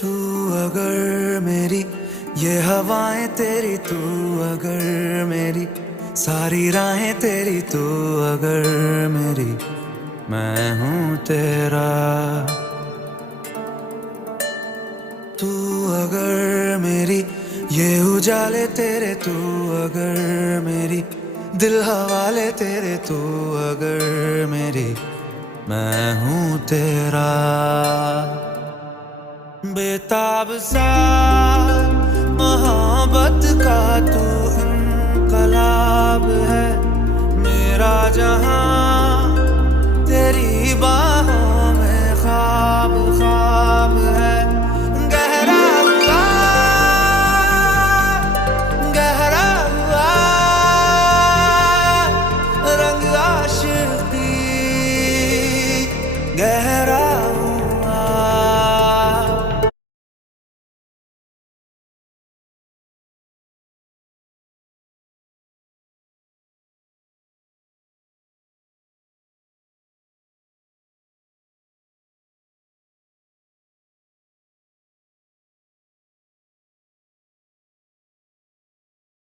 तू अगर मेरी ये हवाएं तेरी, तू अगर मेरी सारी राहें तेरी, तू अगर मेरी मैं हूँ तेरा। तू अगर मेरी ये उजाले तेरे, तू अगर मेरी दिल हवाले तेरे, तू अगर मेरी मैं हूँ तेरा। बेताब सा मोहब्बत का तू इनकलाब है, मेरा जहां तेरी बात